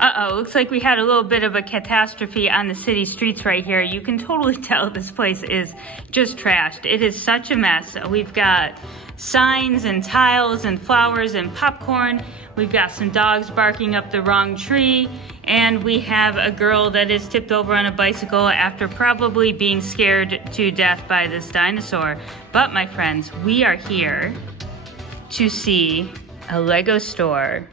Uh-oh, looks like we had a little bit of a catastrophe on the city streets right here. You can totally tell this place is just trashed. It is such a mess. We've got signs and tiles and flowers and popcorn. We've got some dogs barking up the wrong tree. And we have a girl that is tipped over on a bicycle after probably being scared to death by this dinosaur. But my friends, we are here to see a Lego store.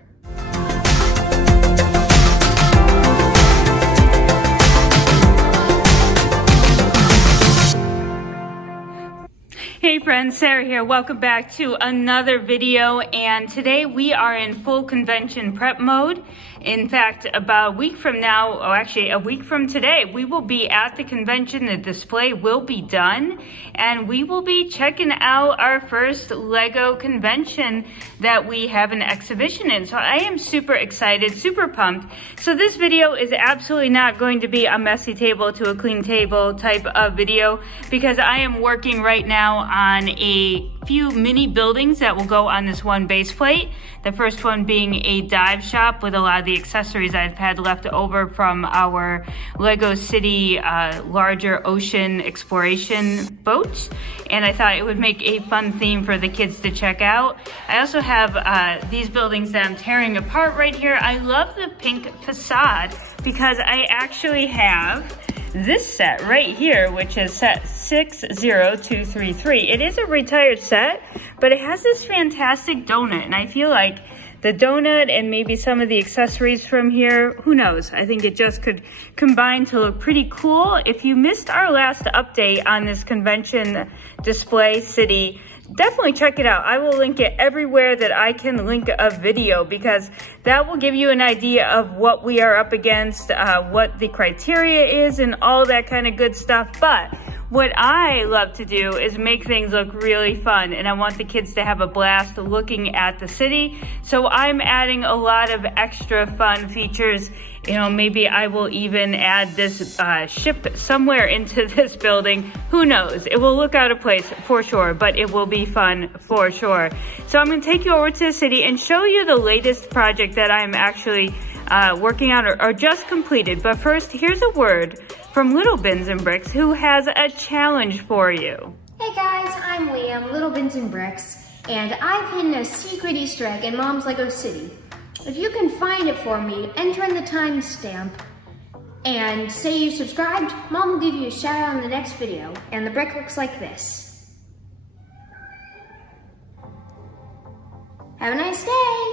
Hey friends, Sarah here. Welcome back to another video, and today we are in full convention prep mode. In fact, about a week from now, or actually a week from today, we will be at the convention. The display will be done, and we will be checking out our first Lego convention that we have an exhibition in. So I am super excited, super pumped. So this video is absolutely not going to be a messy table to a clean table type of video, because I am working right now on a few mini buildings that will go on this one base plate. The first one being a dive shop with a lot of the accessories I've had left over from our Lego City larger ocean exploration boat. And I thought it would make a fun theme for the kids to check out. I also have these buildings that I'm tearing apart right here. I love the pink facade because I actually have this set right here, which is set 60233. It is a retired set, but it has this fantastic donut, and I feel like the donut and maybe some of the accessories from here, who knows? I think it just could combine to look pretty cool. If you missed our last update on this convention display city, definitely check it out. I will link it everywhere that I can link a video, because that will give you an idea of what we are up against, what the criteria is, and all that kind of good stuff. But what I love to do is make things look really fun, and I want the kids to have a blast looking at the city. So I'm adding a lot of extra fun features. You know, maybe I will even add this ship somewhere into this building. Who knows? It will look out of place for sure, but it will be fun for sure. So I'm gonna take you over to the city and show you the latest project that I'm actually working on or just completed. But first, here's a word from Little Bins and Bricks, who has a challenge for you. Hey guys, I'm Liam, Little Bins and Bricks, and I've hidden a secret Easter egg in Mom's Lego City. If you can find it for me, enter in the timestamp and say you subscribed, Mom will give you a shout out in the next video. And the brick looks like this. Have a nice day.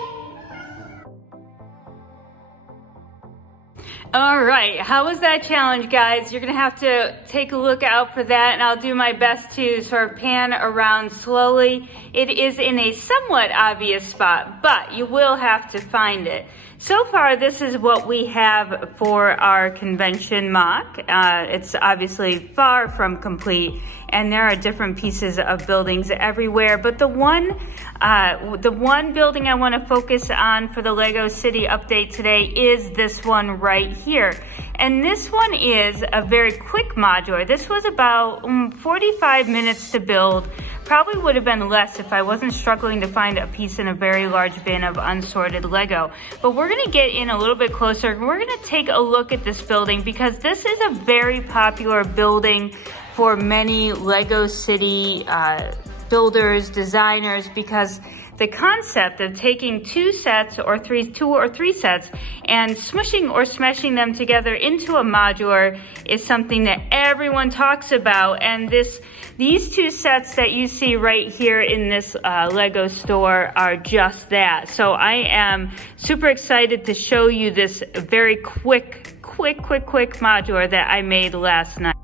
All right, how was that challenge, guys? You're gonna have to take a look out for that, and I'll do my best to sort of pan around slowly. It is in a somewhat obvious spot, but you will have to find it. So far, this is what we have for our convention mock. It's obviously far from complete, and there are different pieces of buildings everywhere, but the one building I want to focus on for the Lego City update today is this one right here. And this one is a very quick modular. This was about 45 minutes to build. Probably would have been less if I wasn't struggling to find a piece in a very large bin of unsorted Lego. But we're gonna get in a little bit closer, and we're gonna take a look at this building, because this is a very popular building for many Lego City builders, designers, because the concept of taking two or three sets and smushing or smashing them together into a modular is something that everyone talks about. And these two sets that you see right here in this Lego store are just that. So I am super excited to show you this very quick modular that I made last night.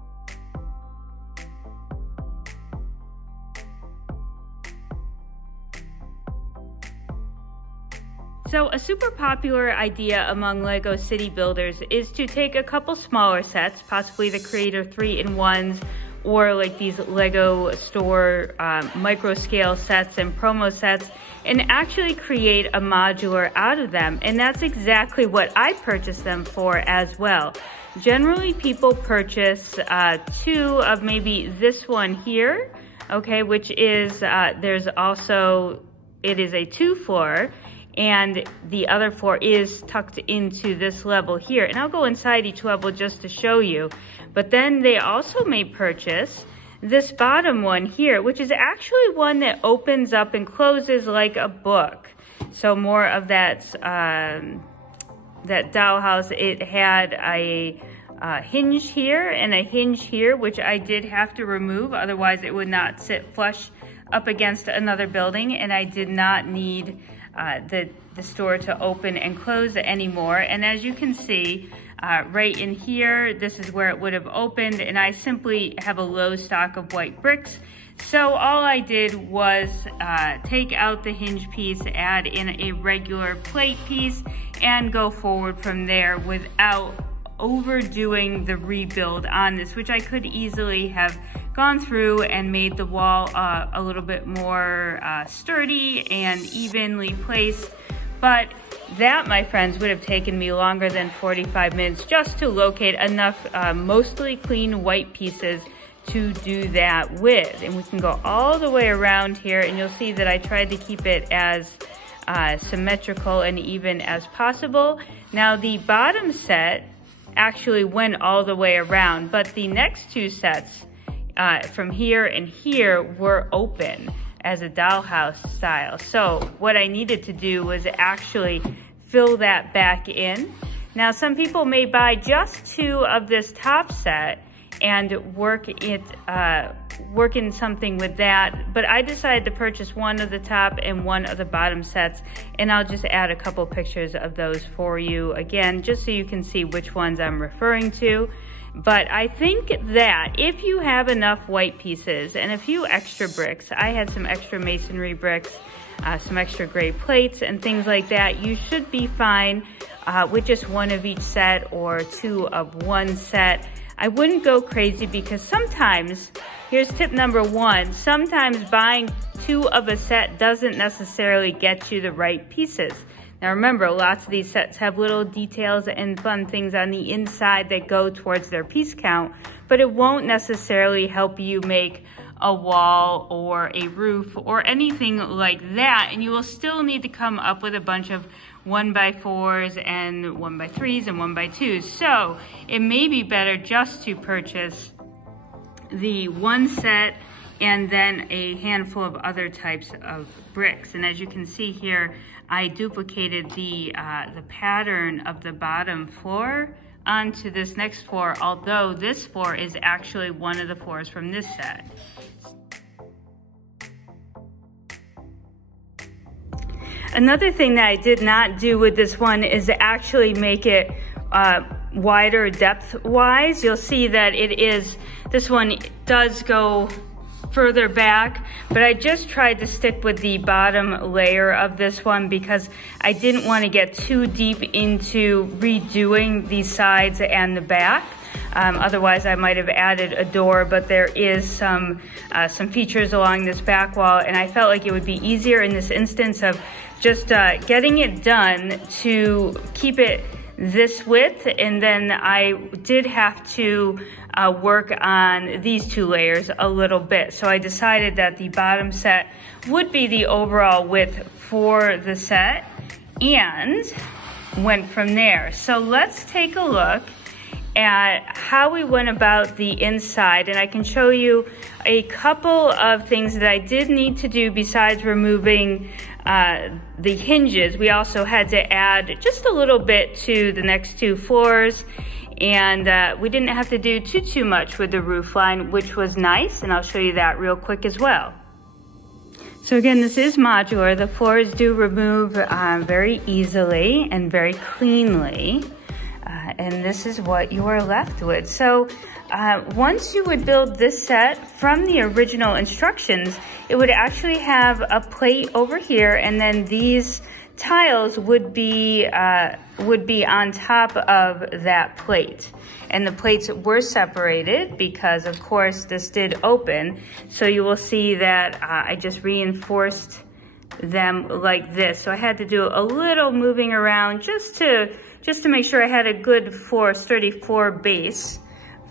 So a super popular idea among Lego City builders is to take a couple smaller sets, possibly the Creator 3-in-1s, or like these Lego store micro scale sets and promo sets, and actually create a modular out of them. And that's exactly what I purchased them for as well. Generally, people purchase two of maybe this one here, okay, which is, it is a 2-floor, and the other floor is tucked into this level here. And I'll go inside each level just to show you. But then they also may purchase this bottom one here, which is actually one that opens up and closes like a book. So more of that, that dollhouse. It had a hinge here and a hinge here, which I did have to remove. Otherwise it would not sit flush up against another building, and I did not need the store to open and close anymore. And as you can see, right in here, this is where it would have opened, and I simply have a low stock of white bricks. So all I did was take out the hinge piece, add in a regular plate piece, and go forward from there without overdoing the rebuild on this, which I could easily have gone through and made the wall a little bit more sturdy and evenly placed. But that, my friends, would have taken me longer than 45 minutes just to locate enough mostly clean white pieces to do that with. And we can go all the way around here, and you'll see that I tried to keep it as symmetrical and even as possible. Now the bottom set actually went all the way around, but the next two sets from here and here were open as a dollhouse style. So what I needed to do was actually fill that back in. Now some people may buy just two of this top set and work in something with that, but I decided to purchase one of the top and one of the bottom sets, and I'll just add a couple pictures of those for you again, just so you can see which ones I'm referring to. But I think that if you have enough white pieces and a few extra bricks, I had some extra masonry bricks, some extra gray plates and things like that, you should be fine with just one of each set or two of one set. I wouldn't go crazy, because sometimes, here's tip number one, sometimes buying two of a set doesn't necessarily get you the right pieces. Now remember, lots of these sets have little details and fun things on the inside that go towards their piece count, but it won't necessarily help you make a wall or a roof or anything like that, and you will still need to come up with a bunch of 1x4s and 1x3s and 1x2s. So it may be better just to purchase the one set and then a handful of other types of bricks. And as you can see here, I duplicated the pattern of the bottom floor onto this next floor, although this floor is actually one of the floors from this set. Another thing that I did not do with this one is to actually make it wider depth-wise. You'll see that this one does go further back, but I just tried to stick with the bottom layer of this one because I didn't want to get too deep into redoing the sides and the back. Otherwise I might have added a door, but there is some features along this back wall, and I felt like it would be easier in this instance of just getting it done to keep it this width, and then I did have to work on these two layers a little bit. So I decided that the bottom set would be the overall width for the set and went from there. So let's take a look at how we went about the inside, and I can show you a couple of things that I did need to do besides removing the hinges. We also had to add just a little bit to the next two floors, and we didn't have to do too much with the roof line, which was nice, and I'll show you that real quick as well. So again, this is modular. The floors do remove very easily and very cleanly. And this is what you are left with. So once you would build this set from the original instructions, it would actually have a plate over here, and then these tiles would be on top of that plate. And the plates were separated because, of course, this did open. So you will see that I just reinforced them like this. So I had to do a little moving around just to make sure I had a good floor, sturdy floor base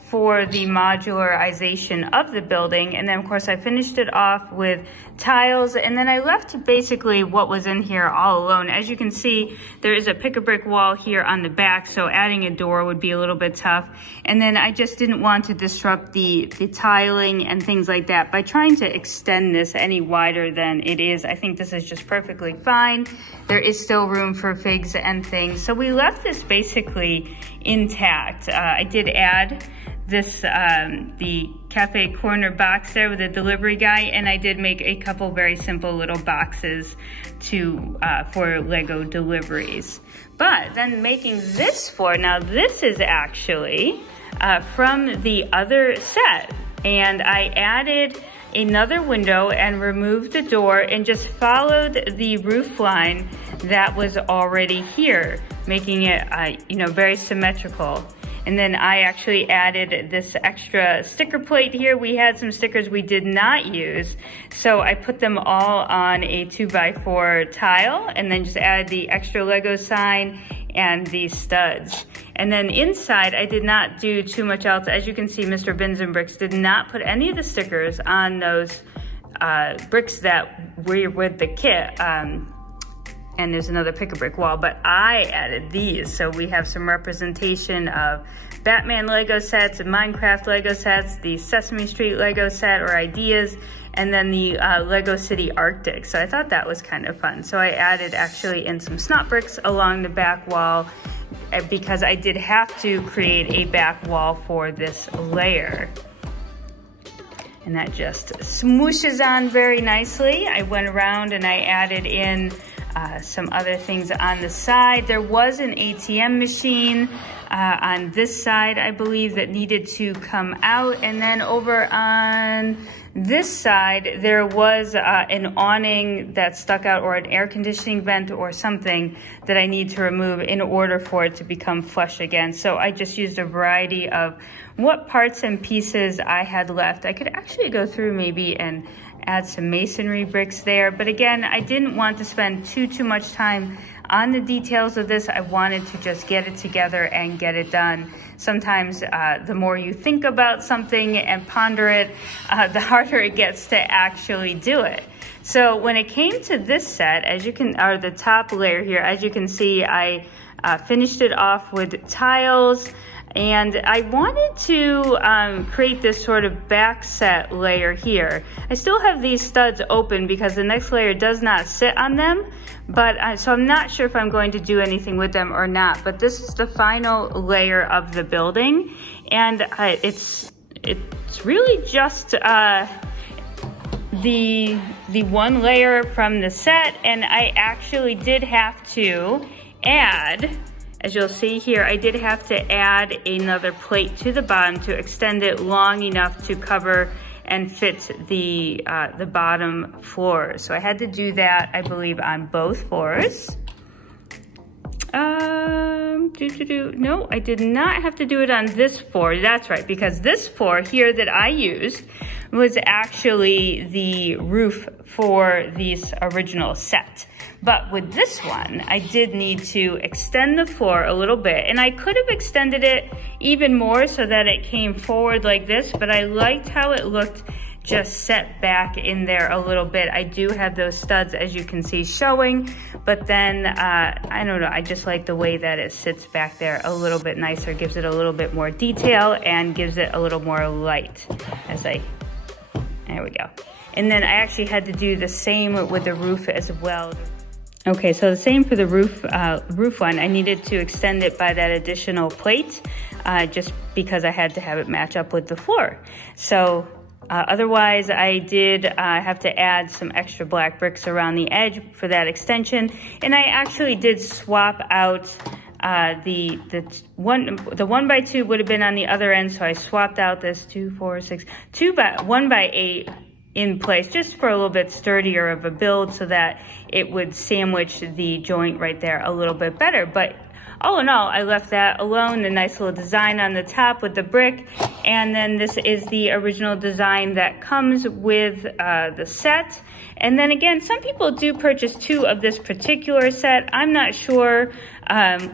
for the modularization of the building. And then of course I finished it off with tiles, and then I left basically what was in here all alone. As you can see, there is a pick-a-brick wall here on the back, so adding a door would be a little bit tough. And then I just didn't want to disrupt the tiling and things like that by trying to extend this any wider than it is. I think this is just perfectly fine. There is still room for figs and things, so we left this basically intact. I did add this, the cafe corner box there with a delivery guy, and I did make a couple very simple little boxes to for Lego deliveries. But then making this floor, now this is actually from the other set, and I added another window and removed the door and just followed the roof line that was already here, making it you know, very symmetrical. And then I actually added this extra sticker plate here. We had some stickers we did not use, so I put them all on a 2x4 tile and then just added the extra Lego sign and these studs. And then inside, I did not do too much else. As you can see, Mr. Bins and Bricks did not put any of the stickers on those bricks that were with the kit. And there's another pick-a-brick wall, but I added these. So we have some representation of Batman Lego sets, Minecraft Lego sets, the Sesame Street Lego set or ideas, and then the Lego City Arctic. So I thought that was kind of fun. So I added actually in some snot bricks along the back wall because I did have to create a back wall for this layer. And that just smooshes on very nicely. I went around and I added in some other things on the side. There was an ATM machine on this side, I believe, that needed to come out. And then over on this side, there was an awning that stuck out, or an air conditioning vent or something that I need to remove in order for it to become flush again. So I just used a variety of what parts and pieces I had left. I could actually go through maybe and add some masonry bricks there. But again, I didn't want to spend too much time on the details of this. I wanted to just get it together and get it done. Sometimes the more you think about something and ponder it, the harder it gets to actually do it. So when it came to this set, as you can, or the top layer here, as you can see, I finished it off with tiles. And I wanted to create this sort of back set layer here. I still have these studs open because the next layer does not sit on them, but so I'm not sure if I'm going to do anything with them or not. But this is the final layer of the building, and it's really just the one layer from the set, and I actually did have to add, as you'll see here, I did have to add another plate to the bottom to extend it long enough to cover and fit the bottom floor. So I had to do that, I believe, on both floors. No, I did not have to do it on this floor. That's right, because this floor here that I used was actually the roof for this original set. But with this one, I did need to extend the floor a little bit, and I could have extended it even more so that it came forward like this, but I liked how it looked just set back in there a little bit. I do have those studs, as you can see, showing, but then, I don't know, I just like the way that it sits back there a little bit nicer, gives it a little bit more detail and gives it a little more light there we go. And then I actually had to do the same with the roof as well. Okay, so the same for the roof one. I needed to extend it by that additional plate just because I had to have it match up with the floor. So otherwise, I did have to add some extra black bricks around the edge for that extension. And I actually did swap out the 1x2 would have been on the other end, so I swapped out this 1x8 in place just for a little bit sturdier of a build so that it would sandwich the joint right there a little bit better. But all in all, I left that alone, the nice little design on the top with the brick. And then this is the original design that comes with the set. And then again, some people do purchase 2 of this particular set. I'm not sure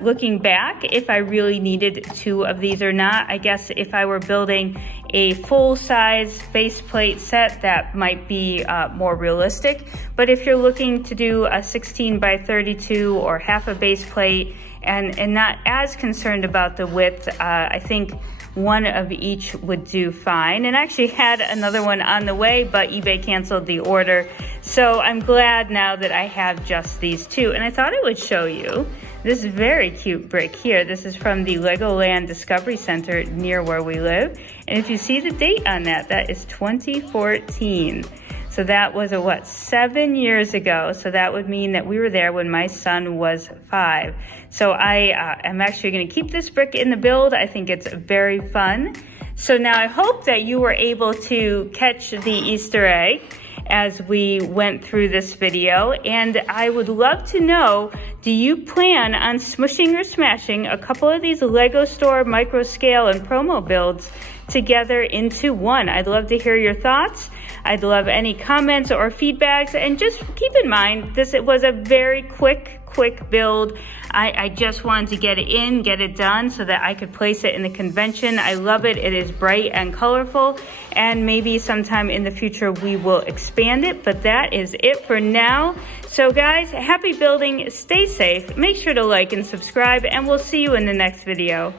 looking back if I really needed 2 of these or not. I guess if I were building a full-size faceplate set, that might be more realistic. But if you're looking to do a 16 by 32 or half a base plate and not as concerned about the width, I think 1 of each would do fine. And I actually had another one on the way, but eBay canceled the order. So I'm glad now that I have just these 2. And I thought I would show you this very cute brick here. This is from the Legoland Discovery Center near where we live. And if you see the date on that, that is 2014. So that was a, 7 years ago. So that would mean that we were there when my son was 5. So I am actually gonna keep this brick in the build. I think it's very fun. So now I hope that you were able to catch the Easter egg as we went through this video. And I would love to know, do you plan on smushing or smashing a couple of these Lego Store micro scale and promo builds together into one? I'd love to hear your thoughts. I'd love any comments or feedbacks, and just keep in mind, it was a very quick build. I just wanted to get it in, get it done so that I could place it in the convention. I love it. It is bright and colorful, and maybe sometime in the future we will expand it, but that is it for now. So guys, happy building, stay safe, make sure to like and subscribe, and we'll see you in the next video.